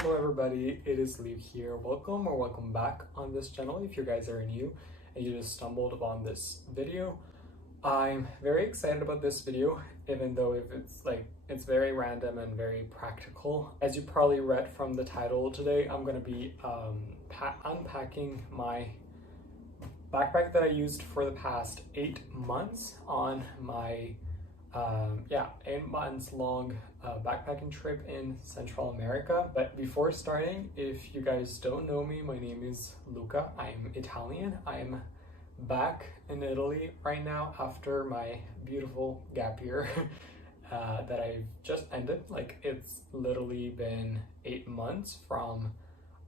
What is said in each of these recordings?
Hello everybody, it is Liv here. Welcome or welcome back on this channel if you guys are new and you just stumbled upon this video. I'm very excited about this video, even though it's very random and very practical. As you probably read from the title today, I'm going to be unpacking my backpack that I used for the past 8 months on my 8 months long backpacking trip in Central America. But before starting, if you guys don't know me, my name is Luca. I'm Italian. I'm back in Italy right now after my beautiful gap year that I've just ended. Like, it's literally been 8 months from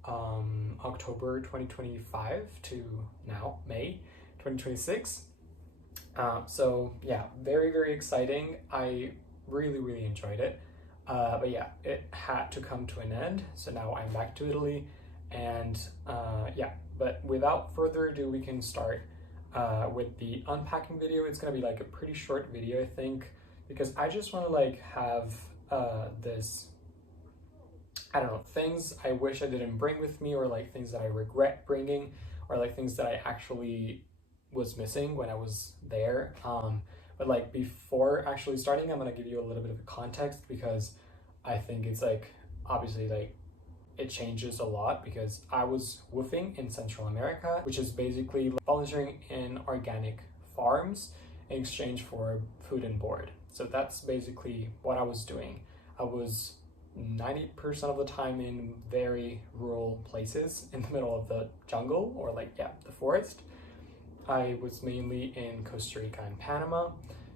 October 2025 to now May 2026. So yeah, very exciting. I really enjoyed it, but yeah, it had to come to an end, so now I'm back to Italy. And but without further ado, we can start with the unpacking video. It's gonna be like a pretty short video, I think, because I just want to like have this, I don't know, things I wish I didn't bring with me, or like things that I regret bringing, or like things that I actually was missing when I was there. But like, before actually starting, I'm gonna give you a little bit of a context, because I think it's like, obviously, like, it changes a lot, because I was woofing in Central America, which is basically volunteering in organic farms in exchange for food and board. So that's basically what I was doing. I was 90% of the time in very rural places in the middle of the jungle, or like, yeah, the forest. I was mainly in Costa Rica and Panama.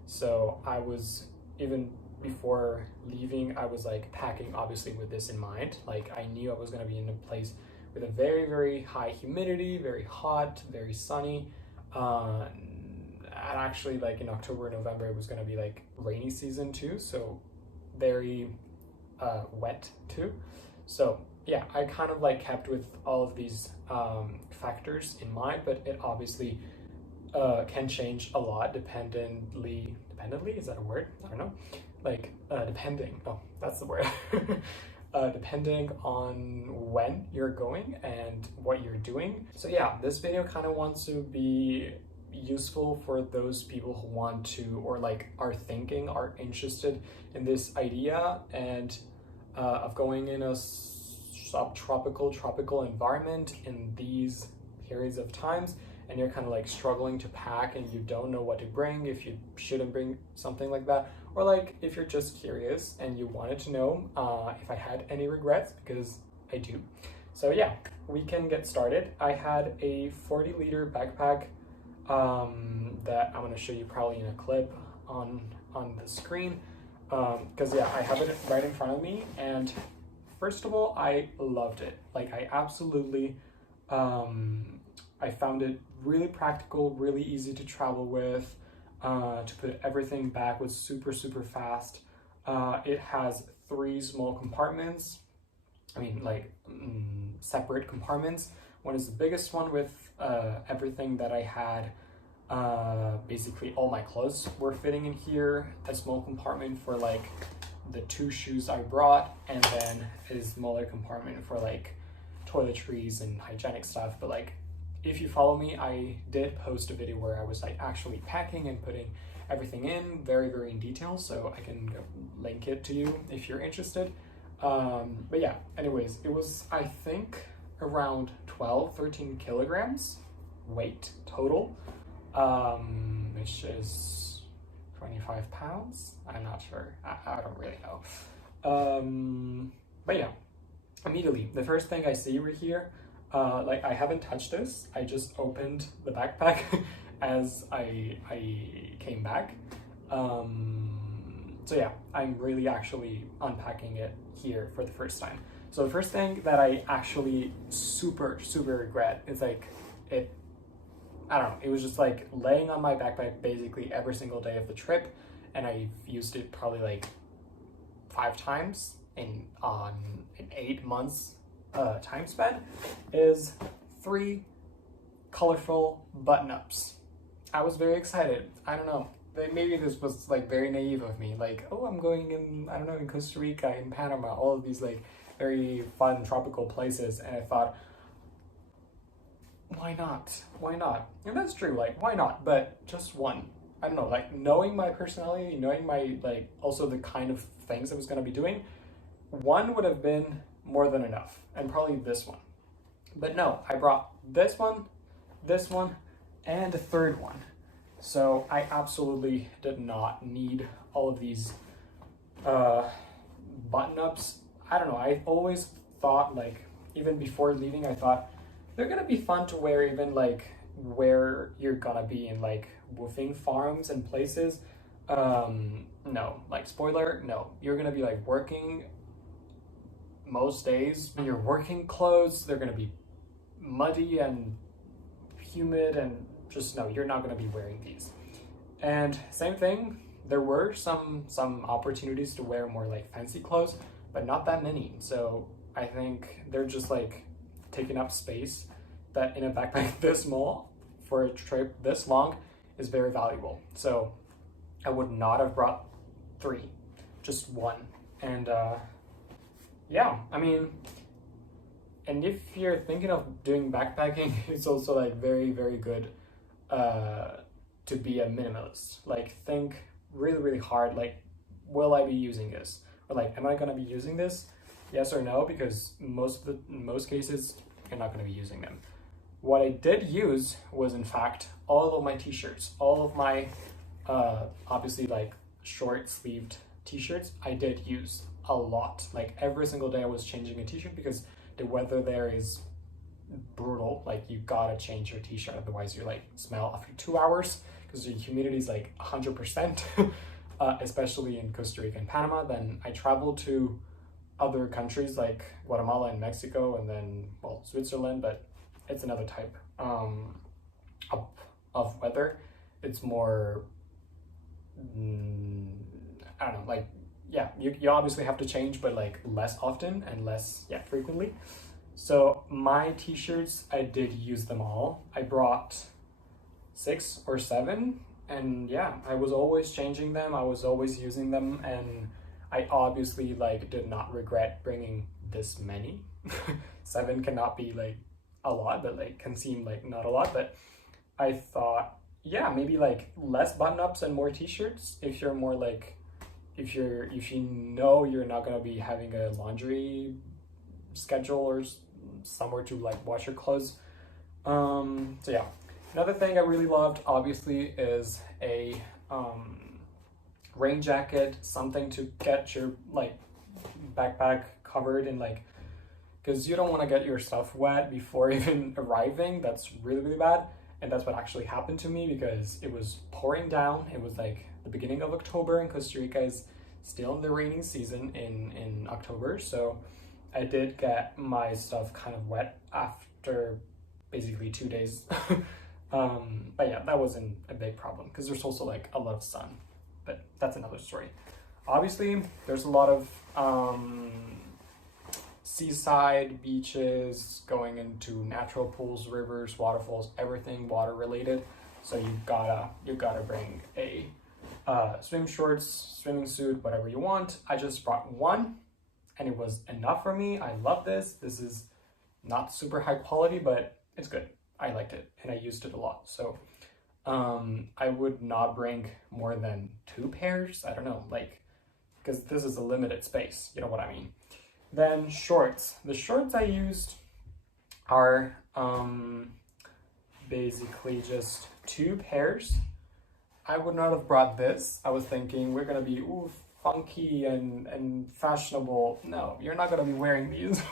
So I was, even before leaving, I was like packing obviously with this in mind. Like, I knew I was going to be in a place with a very high humidity, very hot, very sunny. And actually, like, in October, November, it was going to be like rainy season too. So very wet too. So yeah, I kind of like kept with all of these factors in mind, but it obviously can change a lot dependently, is that a word? I don't know. Like, depending, oh, that's the word. Depending on when you're going and what you're doing. So yeah, this video kind of wants to be useful for those people who want to, or like are thinking, are interested in this idea and of going in a tropical environment in these periods of times, and you're kind of like struggling to pack and you don't know what to bring, if you shouldn't bring something like that, or like if you're just curious and you wanted to know if I had any regrets, because I do. So yeah, we can get started. I had a 40-liter backpack that I'm going to show you probably in a clip on the screen, because yeah, I have it right in front of me. And first of all, I loved it. Like, I absolutely I found it really practical, really easy to travel with. To put everything back was super fast. It has 3 small compartments. I mean, like, separate compartments. One is the biggest one with everything that I had. Basically all my clothes were fitting in here. A small compartment for like the 2 shoes I brought, and then a smaller compartment for like toiletries and hygienic stuff. But like, if you follow me, I did post a video where I was like actually packing and putting everything in very in detail, so I can link it to you if you're interested. But yeah, anyways, it was, I think, around 12-13 kilograms weight total, which is 25 pounds. I'm not sure. I don't really know. But yeah, immediately, the first thing I see right here, like, I haven't touched this. I just opened the backpack as I came back. So yeah, I'm really actually unpacking it here for the first time. So the first thing that I actually super regret is like, I don't know, it was just like laying on my backpack basically every single day of the trip, and I've used it probably like 5 times in 8 months time span, is 3 colorful button-ups. I was very excited. I don't know, maybe this was like very naive of me, like, oh, I'm going in, I don't know, in Costa Rica, in Panama, all of these like very fun tropical places, and I thought, why not? Why not? And that's true, like, why not? But just one. I don't know, like, knowing my personality, knowing my, like, also the kind of things I was gonna be doing, one would have been more than enough, and probably this one. But no, I brought this one, and a third one. So I absolutely did not need all of these button-ups. I don't know, I always thought, like, even before leaving, I thought they're gonna be fun to wear even like where you're gonna be in like woofing farms and places. No, like spoiler, no. You're gonna be like working most days. When you're working clothes, they're gonna be muddy and humid, and just no, you're not gonna be wearing these. And same thing, there were some opportunities to wear more like fancy clothes, but not that many. So I think they're just like taking up space that in a backpack this small for a trip this long is very valuable. So I would not have brought 3, just 1. And yeah, I mean, and if you're thinking of doing backpacking, it's also like very, very good to be a minimalist. Like, think really, really hard, like, will I be using this? Or like, am I gonna be using this? Yes or no, because in most cases, you're not gonna be using them. What I did use was, in fact, all of my t-shirts, all of my, obviously, like, short-sleeved t-shirts, I did use a lot. Like, every single day I was changing a t-shirt because the weather there is brutal. Like, you gotta change your t-shirt, otherwise you, like, smell after 2 hours because the humidity is, like, 100%, especially in Costa Rica and Panama. Then I traveled to other countries like Guatemala and Mexico, and then, well, Switzerland, but it's another type of weather. It's more, I don't know, like, yeah, you obviously have to change, but like less often and less, yeah, frequently. So my t-shirts, I did use them all. I brought 6 or 7, and yeah, I was always changing them. I was always using them, and I obviously like did not regret bringing this many. 7 cannot be like a lot, but like can seem like not a lot. But I thought, yeah, maybe like less button-ups and more t-shirts if you're more like, if you know you're not gonna be having a laundry schedule or somewhere to like wash your clothes. So yeah, another thing I really loved obviously is a rain jacket, something to get your like backpack covered in, like, because you don't want to get your stuff wet before even arriving. That's really, really bad. And that's what actually happened to me, because it was pouring down. It was like the beginning of October, and Costa Rica is still in the raining season in October. So I did get my stuff kind of wet after basically 2 days. But yeah, that wasn't a big problem because there's also like a lot of sun, but that's another story. Obviously, there's a lot of seaside beaches, going into natural pools, rivers, waterfalls, everything water related. So you gotta bring a swim shorts, swimming suit, whatever you want. I just brought 1, and it was enough for me. I love this. This is not super high quality, but it's good. I liked it, and I used it a lot. So I would not bring more than 2 pairs. I don't know, like, because this is a limited space. You know what I mean? Then shorts. The shorts I used are basically just 2 pairs. I would not have brought this. I was thinking we're gonna be funky and fashionable. No, you're not gonna be wearing these.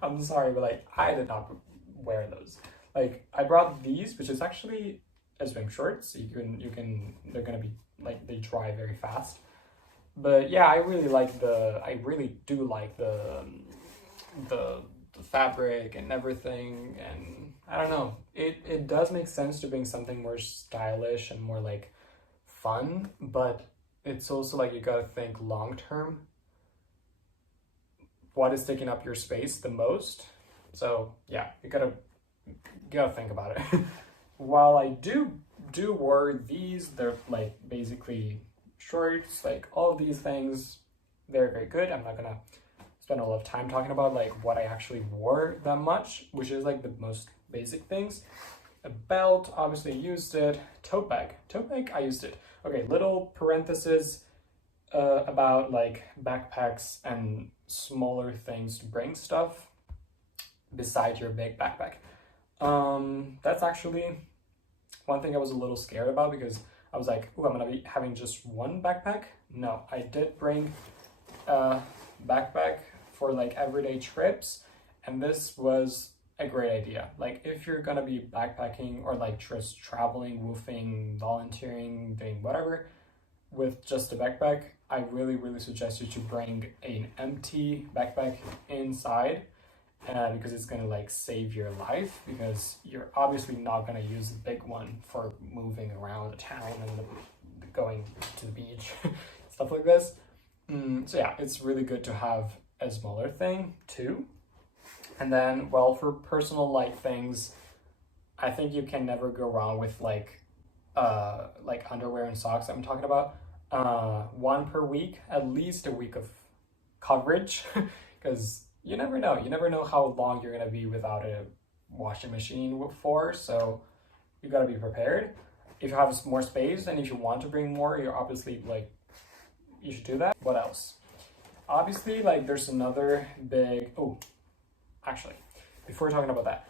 I'm sorry, but like I did not wear those. Like I brought these, which is actually a swim shorts. You can they're gonna be like, they dry very fast. But yeah, I really do like the fabric and everything, and I don't know, it does make sense to bring something more stylish and more like fun, but it's also like you gotta think long term. What is taking up your space the most? So yeah, you gotta think about it. While I do wear these, they're like basically shorts, like all of these things, very, very good. I'm not gonna spend a lot of time talking about like what I actually wore that much, which is like the most basic things. A belt, obviously used it. Tote bag, I used it. Okay, little parenthesis about like backpacks and smaller things to bring stuff beside your big backpack. That's actually one thing I was a little scared about because I was like, oh, I'm gonna be having just one backpack. No, I did bring a backpack for like everyday trips, and this was a great idea. Like if you're gonna be backpacking or like just traveling, woofing, volunteering, doing whatever with just a backpack, I really, really suggest you to bring an empty backpack inside because it's gonna like save your life, because you're obviously not gonna use the big one for moving around the town and going to the beach, stuff like this. So yeah, it's really good to have a smaller thing too. And then, well, for personal light things, I think you can never go wrong with like underwear and socks I'm talking about. One per week, at least a week of coverage, because you never know how long you're gonna be without a washing machine for, so you gotta be prepared. If you have more space and if you want to bring more, you're obviously like, you should do that. What else? Obviously, like there's another big, oh, actually, before talking about that,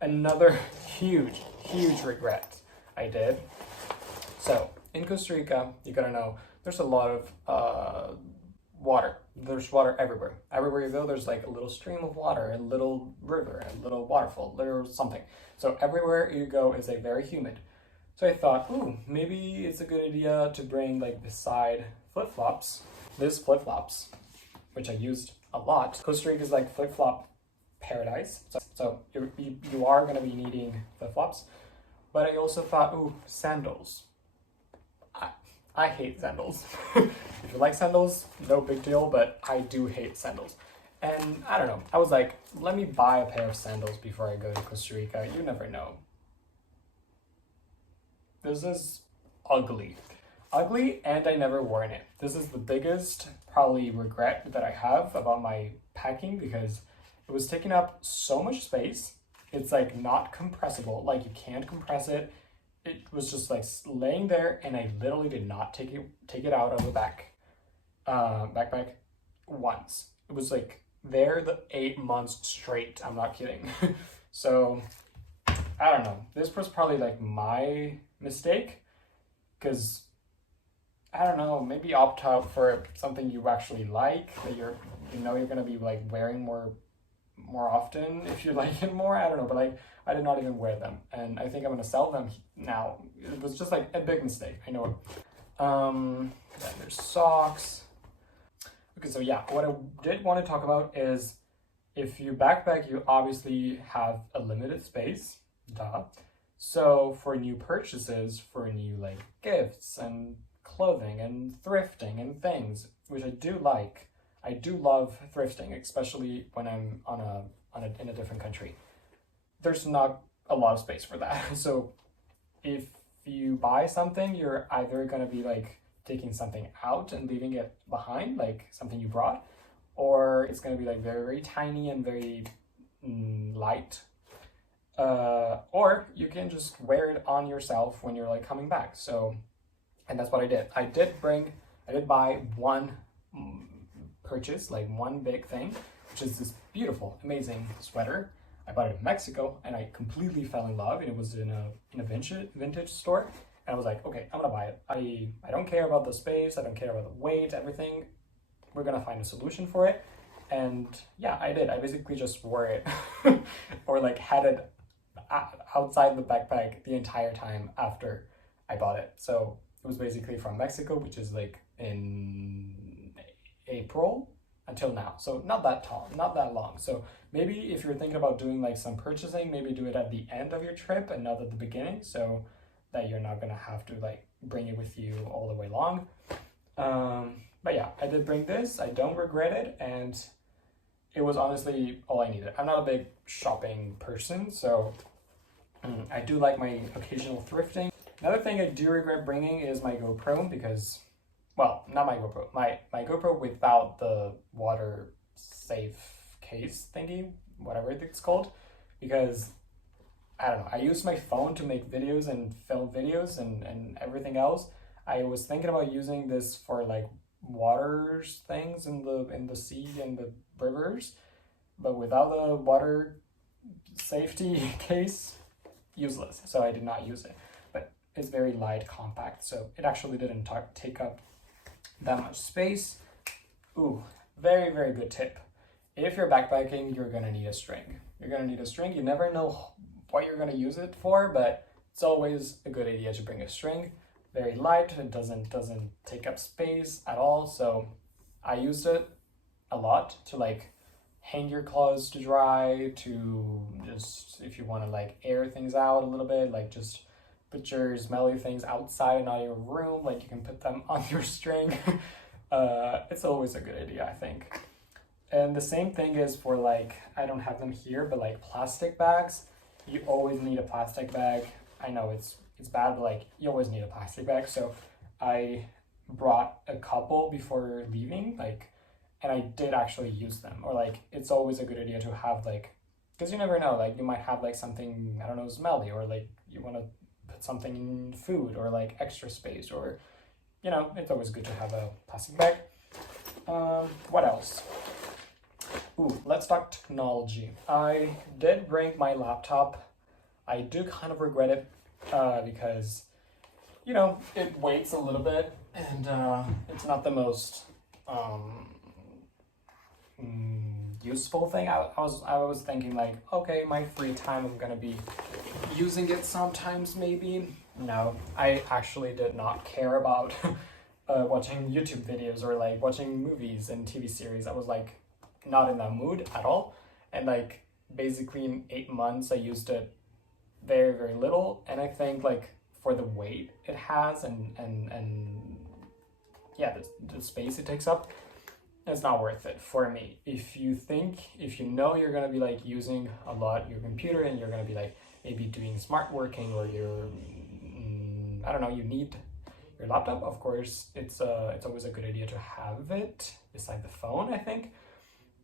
another huge regret I did. So in Costa Rica, you gotta know, there's a lot of water. There's water everywhere. Everywhere you go, there's like a little stream of water, a little river, a little waterfall, or something. So everywhere you go is like very humid. So I thought, ooh, maybe it's a good idea to bring like beside flip-flops. This flip-flops, which I used a lot. Costa Rica is like flip-flop paradise. So you are gonna be needing flip-flops. But I also thought, ooh, sandals. I hate sandals. If you like sandals, no big deal, but I do hate sandals. And I don't know, I was like, let me buy a pair of sandals before I go to Costa Rica. You never know. This is ugly. Ugly, and I never worn it. This is the biggest, probably, regret that I have about my packing, because it was taking up so much space. It's like not compressible, like you can't compress it. It was just like laying there, and I literally did not take it out of the backpack once. It was like there the 8 months straight. I'm not kidding. So I don't know. This was probably like my mistake, because I don't know, maybe opt out for something you actually like, that you're gonna be like wearing more often if you like it more. I don't know, but like I did not even wear them, and I think I'm gonna sell them now. It was just like a big mistake, I know. Then there's socks. Okay, so yeah, what I did want to talk about is, if you backpack, you obviously have a limited space, duh. So for new purchases, for new like gifts and clothing and thrifting and things, which I do like. I do love thrifting, especially when I'm in a different country. There's not a lot of space for that. So if you buy something, you're either gonna be like taking something out and leaving it behind, like something you brought, or it's gonna be like very, very tiny and very light. Or you can just wear it on yourself when you're like coming back. So, and that's what I did. I did buy one purchase, like one big thing, which is this beautiful, amazing sweater. I bought it in Mexico, and I completely fell in love. And it was in a vintage store, and I was like, okay, I'm gonna buy it. I don't care about the space, I don't care about the weight, everything. We're gonna find a solution for it. And yeah, I did. I basically just wore it or like had it outside the backpack the entire time after I bought it. So it was basically from Mexico, which is like in April until now. So not that tall, not that long. So maybe if you're thinking about doing like some purchasing, maybe do it at the end of your trip and not at the beginning, so that you're not gonna have to like bring it with you all the way long. But yeah, I did bring this. I don't regret it, and it was honestly all I needed. I'm not a big shopping person, so I do like my occasional thrifting. Another thing I do regret bringing is my GoPro, because, well, not my GoPro, my GoPro without the water safe case thingy, whatever it's called, because I don't know, I use my phone to make videos and film videos and everything else. I was thinking about using this for like water things in the sea and the rivers, but without the water safety case, useless. So I did not use it. But it's very light, compact, so it actually didn't take up that much space. Ooh, very, very good tip. If you're backpacking, you're gonna need a string. You're gonna need a string. You never know what you're gonna use it for, but it's always a good idea to bring a string. Very light, it doesn't take up space at all. So I used it a lot to like hang your clothes to dry, to just if you want to like air things out a little bit, like just put your smelly things outside and not in your room, like you can put them on your string. It's always a good idea, I think. And the same thing is for like, I don't have them here, but like plastic bags. You always need a plastic bag. I know it's bad, but like you always need a plastic bag. So I brought a couple before leaving, like, and I did actually use them. Or like, it's always a good idea to have like, because you never know, like you might have like something, I don't know, smelly, or like you want to put something in food, or like extra space, or, you know, it's always good to have a plastic bag. What else? Ooh, let's talk technology. I did bring my laptop. I do kind of regret it because, you know, it weighs a little bit, and it's not the most useful thing. I was thinking like, okay, my free time, I'm gonna be using it sometimes maybe. No, I actually did not care about watching YouTube videos or like watching movies and TV series. I was like not in that mood at all, and like basically in 8 months I used it very, very little. And I think like for the weight it has and yeah, the space it takes up, it's not worth it for me. If you know you're gonna be like using a lot your computer, and you're gonna be like maybe doing smart working, or you're I don't know, you need your laptop, of course it's always a good idea to have it beside the phone, I think.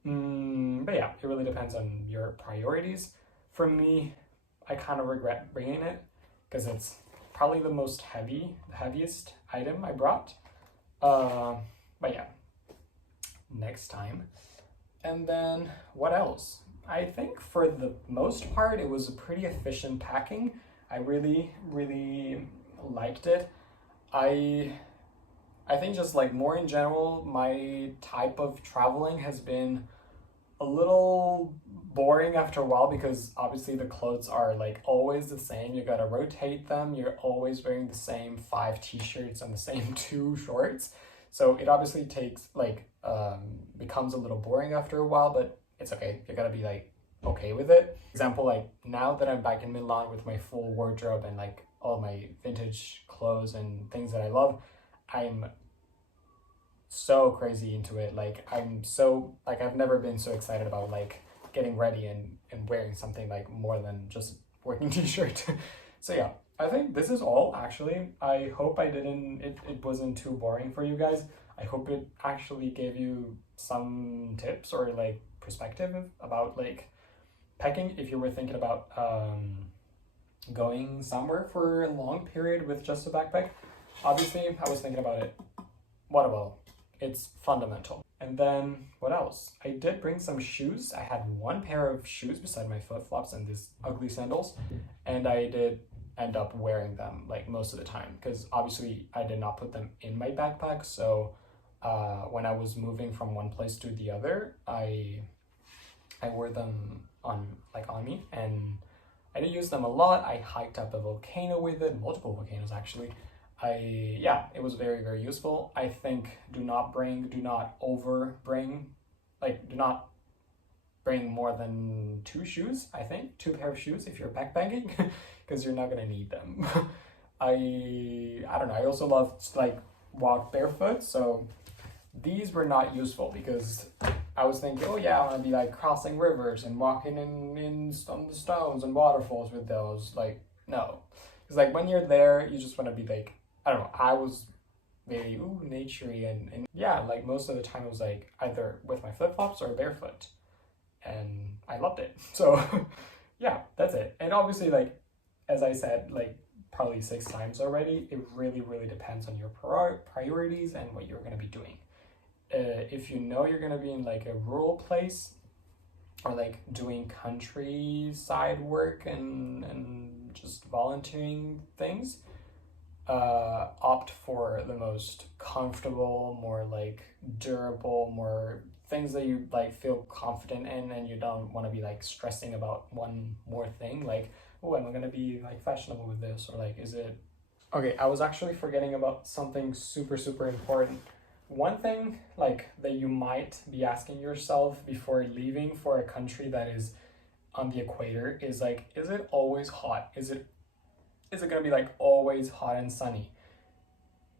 But yeah, it really depends on your priorities. For me, I kind of regret bringing it because it's probably the heaviest item I brought. But yeah, next time. And then what else? I think for the most part, it was a pretty efficient packing. I really, really liked it. I think just like more in general, my type of traveling has been a little boring after a while, because obviously the clothes are like always the same. You gotta rotate them. You're always wearing the same 5 t-shirts and the same 2 shorts. So it obviously takes like, becomes a little boring after a while, but it's okay. You gotta be like okay with it. Example, like now that I'm back in Milan with my full wardrobe and like all my vintage clothes and things that I love, I'm so crazy into it. Like I'm so like, I've never been so excited about like getting ready and wearing something like more than just working t-shirt. So yeah, I think this is all actually. I hope it wasn't too boring for you guys. I hope it actually gave you some tips or like perspective about like packing if you were thinking about going somewhere for a long period with just a backpack. Obviously I was thinking about it. What about it's fundamental. And then what else? I did bring some shoes. I had 1 pair of shoes beside my flip-flops and these ugly sandals, and I did end up wearing them like most of the time, because obviously I did not put them in my backpack. So when I was moving from one place to the other, I wore them on me, and I did use them a lot. I hiked up a volcano with it, multiple volcanoes actually. It was very, very useful. I think do not over bring, like do not bring more than 2 shoes, I think, 2 pair of shoes if you're backpacking, because you're not gonna need them. I don't know, I also love to like walk barefoot, so these were not useful because I was thinking, oh yeah, I want to be like crossing rivers and walking on the stones and waterfalls with those. Like, no. Because like when you're there, you just want to be like, I don't know, I was very naturey, and yeah, like most of the time it was like either with my flip-flops or barefoot, and I loved it. So yeah, that's it. And obviously, like as I said, like probably 6 times already, it really depends on your priorities and what you're going to be doing. If you know you're going to be in like a rural place, or like doing countryside work and just volunteering things, opt for the most comfortable, more like durable, more things that you like feel confident in, and you don't want to be like stressing about one more thing, like, oh, am I gonna be like fashionable with this, or like, is it okay? I was actually forgetting about something super important. One thing like that you might be asking yourself before leaving for a country that is on the equator is like, is it always hot? Is it gonna be like always hot and sunny?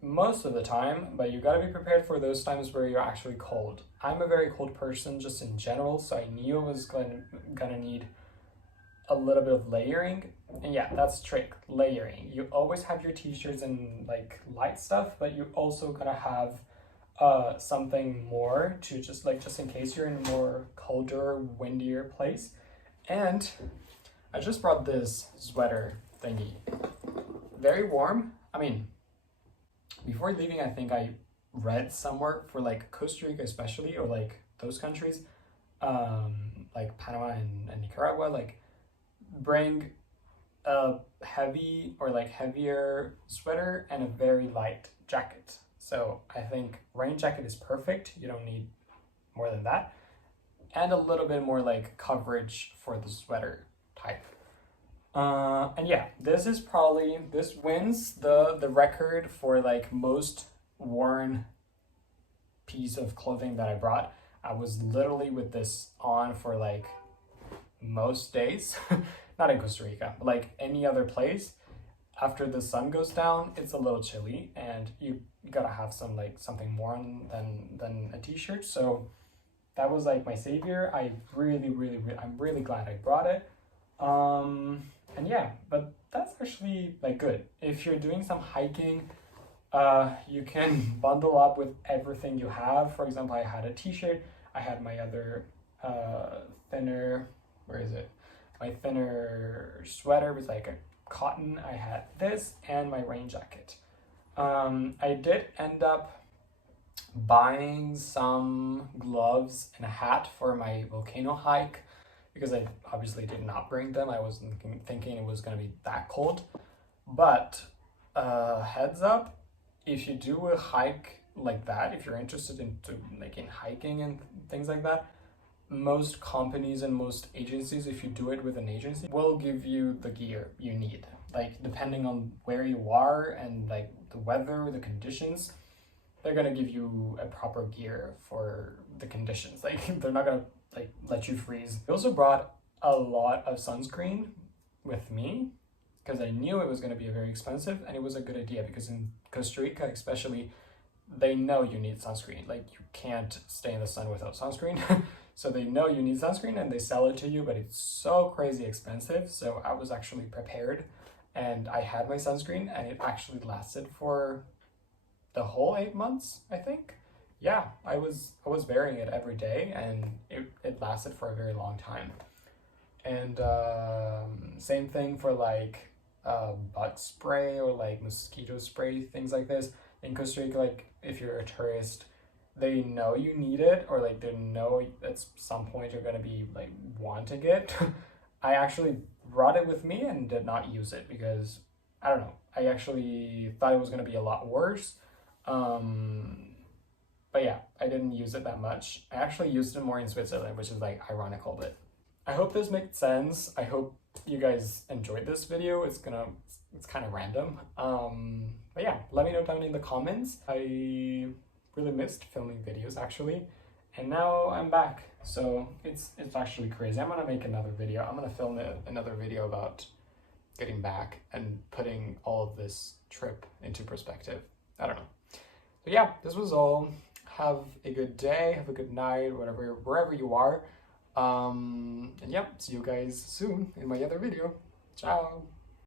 Most of the time, but you gotta be prepared for those times where you're actually cold. I'm a very cold person just in general, so I knew I was gonna need a little bit of layering. And yeah, that's trick, layering. You always have your t-shirts and like light stuff, but you also gotta have something more to just in case you're in a more colder, windier place. And I just brought this sweater thingy. Very warm. I mean, before leaving, I think I read somewhere for like Costa Rica especially, or like those countries, like Panama and Nicaragua, like bring a heavy or like heavier sweater and a very light jacket. So I think rain jacket is perfect. You don't need more than that. And a little bit more like coverage for the sweater type. And yeah, this wins the record for like most worn piece of clothing that I brought. I was literally with this on for like most days, not in Costa Rica, but like any other place. After the sun goes down, it's a little chilly, and you gotta have some like something more than a t-shirt. So that was like my savior. I'm really glad I brought it. And yeah, but that's actually like good. If you're doing some hiking, you can bundle up with everything you have. For example, I had a t-shirt, I had my other thinner, my thinner sweater with like a cotton, I had this, and my rain jacket. I did end up buying some gloves and a hat for my volcano hike, because I obviously did not bring them. I wasn't thinking it was going to be that cold. But heads up, if you do a hike like that, if you're interested in hiking and things like that, most companies and most agencies, if you do it with an agency, will give you the gear you need. Like depending on where you are and like the weather, the conditions, they're gonna give you a proper gear for the conditions. Like they're not gonna like let you freeze. I also brought a lot of sunscreen with me because I knew it was gonna be very expensive, and it was a good idea because in Costa Rica especially, they know you need sunscreen. Like you can't stay in the sun without sunscreen. So they know you need sunscreen and they sell it to you, but it's so crazy expensive. So I was actually prepared, and I had my sunscreen, and it actually lasted for the whole 8 months, I think. Yeah, I was wearing it every day, and it lasted for a very long time. And same thing for like bug spray or like mosquito spray, things like this. In Costa Rica, like if you're a tourist, they know you need it, or like they know at some point you're gonna be like wanting it. I actually brought it with me and did not use it because I don't know. I actually thought it was gonna be a lot worse. But yeah, I didn't use it that much. I actually used it more in Switzerland, which is like ironical, but I hope this makes sense. I hope you guys enjoyed this video. It's kind of random. But yeah, let me know down in the comments. I really missed filming videos actually, and now I'm back. So it's actually crazy. I'm gonna make another video. I'm gonna film another video about getting back and putting all of this trip into perspective. I don't know. But yeah, this was all. Have a good day, have a good night, wherever you are. And yeah, see you guys soon in my other video. Ciao.